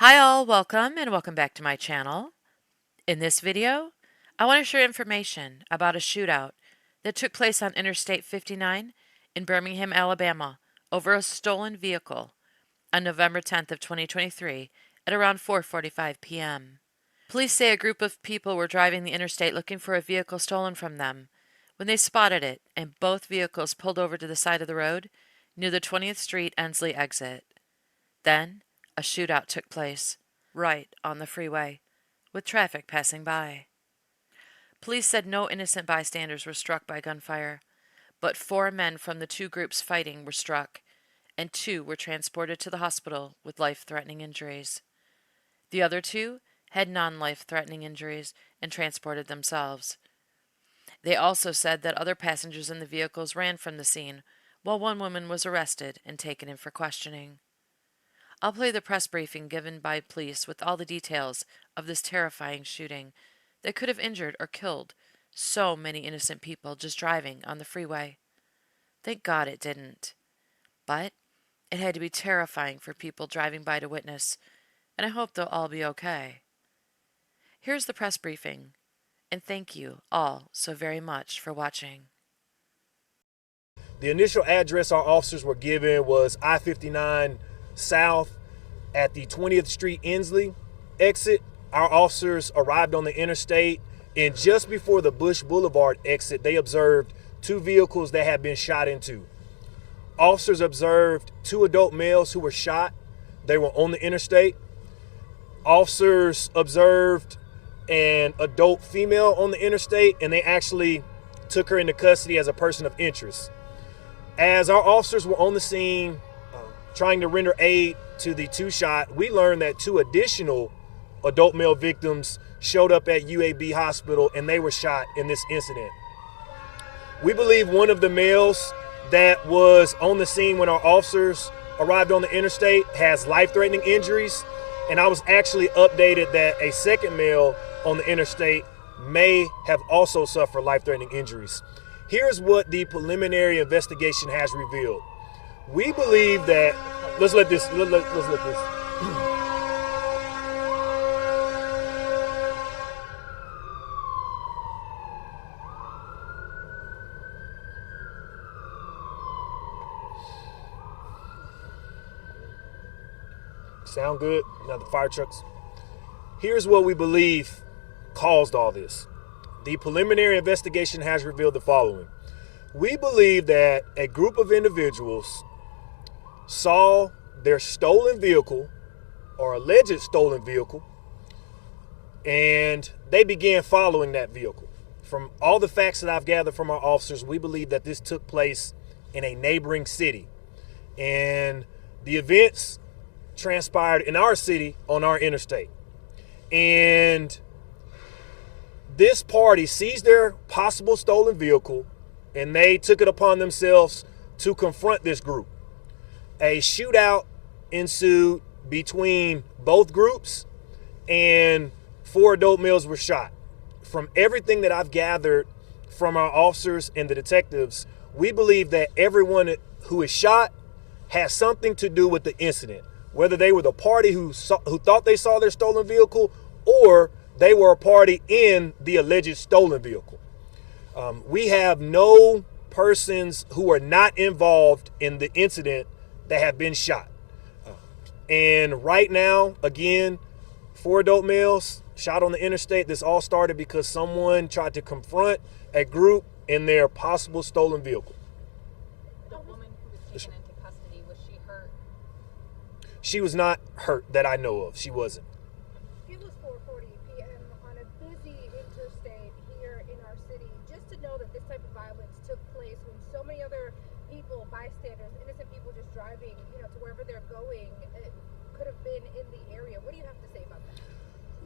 Hi all, welcome back to my channel. In this video, I want to share information about a shootout that took place on Interstate 59 in Birmingham, Alabama over a stolen vehicle on November 10th of 2023 at around 4:45 p.m. Police say a group of people were driving the interstate looking for a vehicle stolen from them when they spotted it and both vehicles pulled over to the side of the road near the 20th Street Ensley exit. Then, a shootout took place, right on the freeway, with traffic passing by. Police said no innocent bystanders were struck by gunfire, but 4 men from the two groups fighting were struck, and 2 were transported to the hospital with life-threatening injuries. The other 2 had non-life-threatening injuries and transported themselves. They also said that other passengers in the vehicles ran from the scene, while one woman was arrested and taken in for questioning. I'll play the press briefing given by police with all the details of this terrifying shooting that could have injured or killed so many innocent people just driving on the freeway. Thank God it didn't. But it had to be terrifying for people driving by to witness, and I hope they'll all be okay. Here's the press briefing, and thank you all so very much for watching. The initial address our officers were given was I-59 South at the 20th Street Ensley exit. Our officers arrived on the interstate, and just before the Bush Boulevard exit, they observed 2 vehicles that had been shot into. Officers observed 2 adult males who were shot. They were on the interstate. Officers observed an adult female on the interstate, and they actually took her into custody as a person of interest. As our officers were on the scene trying to render aid to the 2 shot, we learned that 2 additional adult male victims showed up at UAB Hospital and they were shot in this incident. We believe one of the males that was on the scene when our officers arrived on the interstate has life-threatening injuries, and I was actually updated that a second male on the interstate may have also suffered life-threatening injuries. Here's what the preliminary investigation has revealed. We believe that, let's let this. Sound good? Now the fire trucks. Here's what we believe caused all this. The preliminary investigation has revealed the following. We believe that a group of individuals saw their stolen vehicle or alleged stolen vehicle, and they began following that vehicle. From all the facts that I've gathered from our officers, we believe that this took place in a neighboring city, and the events transpired in our city on our interstate. And this party seized their possible stolen vehicle, and they took it upon themselves to confront this group. A shootout ensued between both groups, and 4 adult males were shot. From everything that I've gathered from our officers and the detectives, we believe that everyone who is shot has something to do with the incident, whether they were the party who thought they saw their stolen vehicle, or they were a party in the alleged stolen vehicle. We have no persons who are not involved in the incident that have been shot. And right now, again, 4 adult males shot on the interstate. This all started because someone tried to confront a group in their possible stolen vehicle. The woman who was taken into custody, was she hurt? She was not hurt that I know of. She wasn't. It was 4:40 p.m. on a busy interstate here in our city. Just to know that this type of violence took place when so many other people, bystanders, innocent people just driving, to wherever they're going, could have been in the area. What do you have to say about that?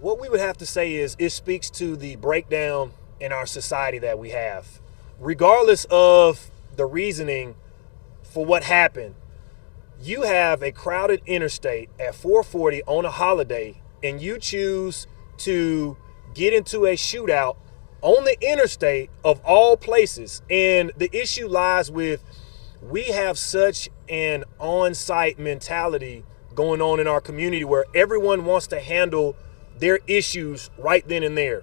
What we would have to say is it speaks to the breakdown in our society that we have. Regardless of the reasoning for what happened, you have a crowded interstate at 4:40 on a holiday, and you choose to get into a shootout on the interstate of all places. And the issue lies with, we have such an on-site mentality going on in our community where everyone wants to handle their issues right then and there.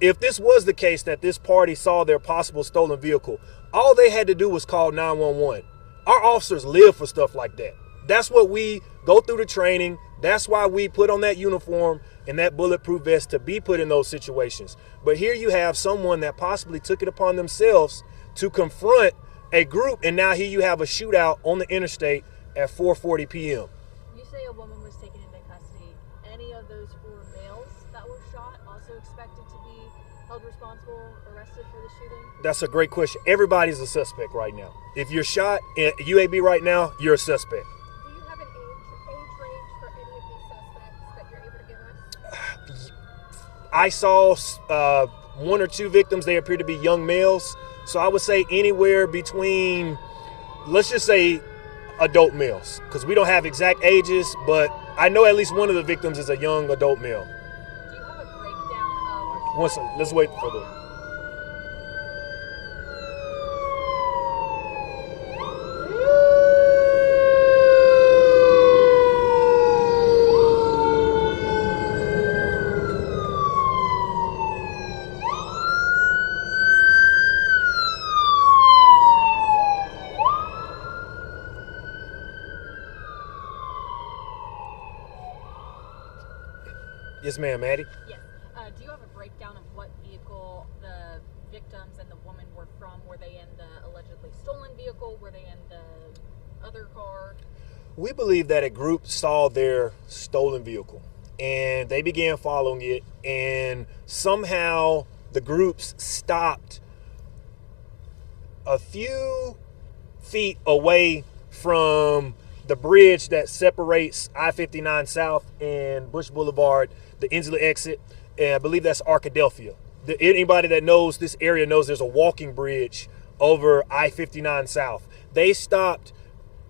If this was the case that this party saw their possible stolen vehicle, all they had to do was call 911. Our officers live for stuff like that. That's what we go through the training. That's why we put on that uniform and that bulletproof vest to be put in those situations. But here you have someone that possibly took it upon themselves to confront a group, and now here you have a shootout on the interstate at 4:40 p.m. You say a woman was taken into custody. Any of those 4 males that were shot also expected to be held responsible, arrested for the shooting? That's a great question. Everybody's a suspect right now. If you're shot in UAB right now, you're a suspect. Do you have an age range for any of these suspects that you're able to give us? I saw 1 or 2 victims. They appear to be young males. So I would say anywhere between, let's just say, adult males, because we don't have exact ages, but I know at least one of the victims is a young adult male. Do you have a breakdown of... One second, let's wait for the... Yes, ma'am, Maddie. Yes. Do you have a breakdown of what vehicle the victims and the woman were from? Were they in the allegedly stolen vehicle? Were they in the other car? We believe that a group saw their stolen vehicle and they began following it, and somehow the groups stopped a few feet away from the bridge that separates I-59 South and Bush Boulevard, the Inslee exit, and I believe that's Arkadelphia. Anybody that knows this area knows there's a walking bridge over I-59 South. They stopped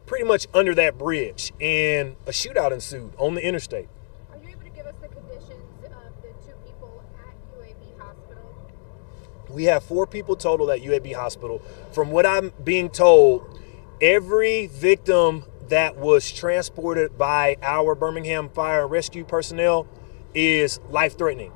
pretty much under that bridge, and a shootout ensued on the interstate. Are you able to give us the conditions of the 2 people at UAB Hospital? We have 4 people total at UAB Hospital. From what I'm being told, every victim that was transported by our Birmingham Fire and Rescue personnel is life-threatening.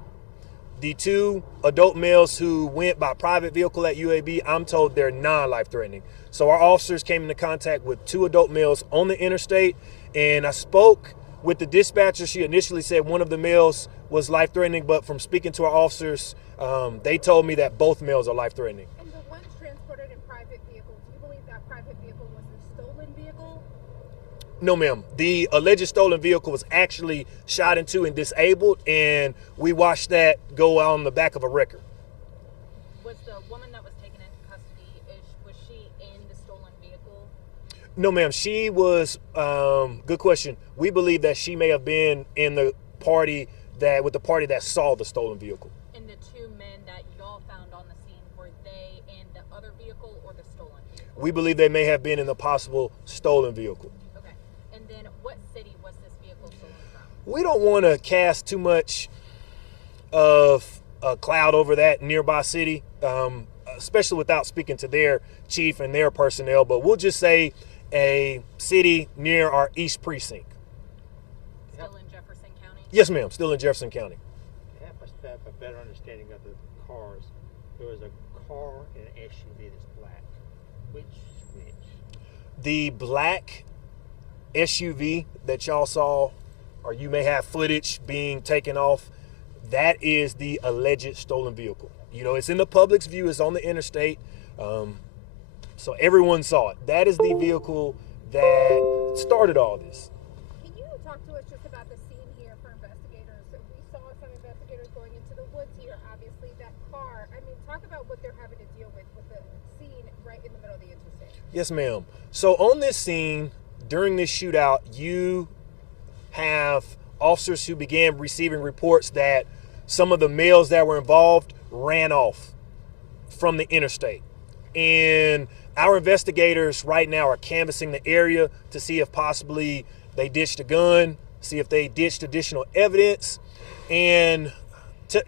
The 2 adult males who went by private vehicle at UAB, I'm told they're non-life-threatening. So our officers came into contact with 2 adult males on the interstate, and I spoke with the dispatcher. She initially said one of the males was life-threatening, but from speaking to our officers, they told me that both males are life-threatening. And the ones transported in private vehicles, do you believe that private vehicle was the stolen vehicle? No, ma'am. The alleged stolen vehicle was actually shot into and disabled, and we watched that go on the back of a wrecker. Was the woman that was taken into custody, was she in the stolen vehicle? No, ma'am. She was, good question. We believe that she may have been in the party with the party that saw the stolen vehicle. And the 2 men that y'all found on the scene, were they in the other vehicle or the stolen vehicle? We believe they may have been in the possible stolen vehicle. Okay. And then what city was this vehicle stolen from? We don't want to cast too much of a cloud over that nearby city, especially without speaking to their chief and their personnel, but we'll just say a city near our East Precinct. Still in Jefferson County? Yes, ma'am. Still in Jefferson County. Help us to have a better understanding of the cars. There was a car and an SUV that's black. Which? The black SUV that y'all saw, or you may have footage being taken off, that is the alleged stolen vehicle. You know, it's in the public's view. It's on the interstate. So everyone saw it. That is the vehicle that started all this. Can you talk to us just about the scene here for investigators? So we saw some investigators going into the woods here, obviously that car. I mean, talk about what they're having to deal with the scene right in the middle of the interstate. Yes, ma'am. So on this scene, during this shootout, you have officers who began receiving reports that some of the males that were involved ran off from the interstate. And our investigators right now are canvassing the area to see if possibly they ditched a gun, see if they ditched additional evidence, and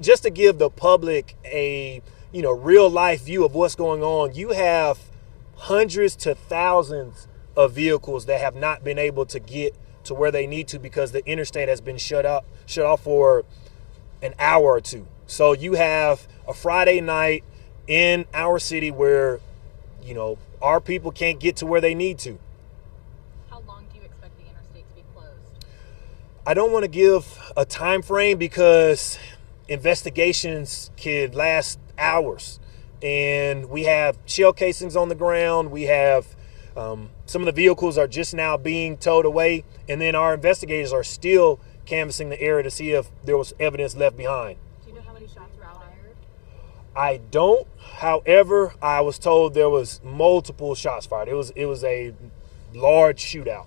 just to give the public a real life view of what's going on. You have hundreds to thousands of vehicles that have not been able to get to where they need to because the interstate has been shut off for an hour or two. So you have a Friday night in our city where, you know, our people can't get to where they need to. How long do you expect the interstate to be closed? I don't want to give a time frame because investigations could last hours. And we have shell casings on the ground. We have some of the vehicles are just now being towed away. And then our investigators are still canvassing the area to see if there was evidence left behind. Do you know how many shots were fired? I don't. However, I was told there was multiple shots fired. It was a large shootout.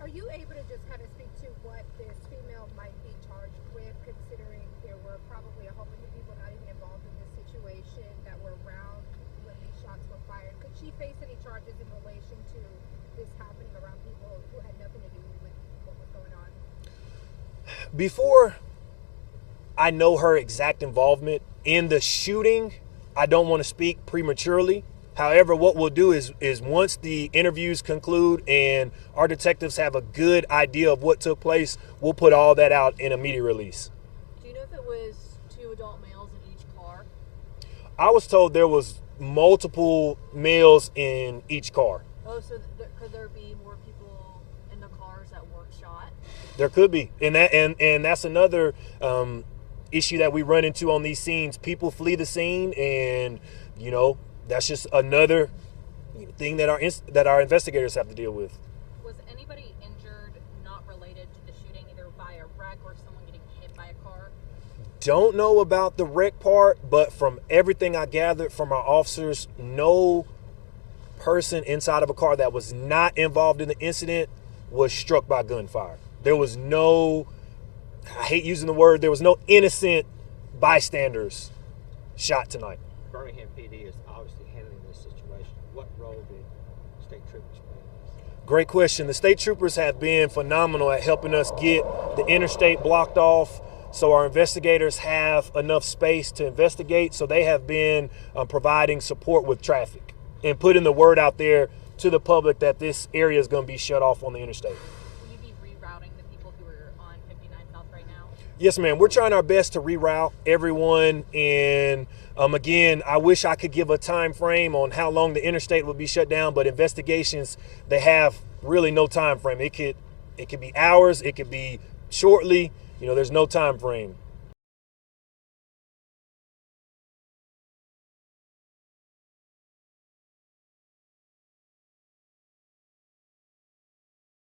Are you able to just kind of speak to what this female might be charged with, considering there were probably a whole bunch of people not even involved in this situation that were around when these shots were fired? Could she face any charges in relation to this happening around people who had nothing to do with what was going on? Before I know her exact involvement in the shooting, I don't want to speak prematurely. However, what we'll do is once the interviews conclude and our detectives have a good idea of what took place, we'll put all that out in a media release. Do you know if it was 2 adult males in each car? I was told there was multiple males in each car. Oh, so could there be more people in the cars that weren't shot? There could be, and that's another issue that we run into on these scenes. People flee the scene, and you know that's just another thing that our investigators have to deal with. Was anybody injured not related to the shooting, either by a wreck or someone getting hit by a car? Don't know about the wreck part, but from everything I gathered from our officers, no person inside of a car that was not involved in the incident was struck by gunfire. There was no, I hate using the word, there was no innocent bystanders shot tonight. Birmingham PD is obviously handling this situation. What role did state troopers play in this? Great question. The state troopers have been phenomenal at helping us get the interstate blocked off so our investigators have enough space to investigate. So they have been providing support with traffic and putting the word out there to the public that this area is going to be shut off on the interstate. Will you be rerouting the people who are on 59 South right now? Yes, ma'am. We're trying our best to reroute everyone. And again, I wish I could give a time frame on how long the interstate will be shut down, but investigations, they have really no time frame. It could be hours, it could be shortly. You know, there's no time frame.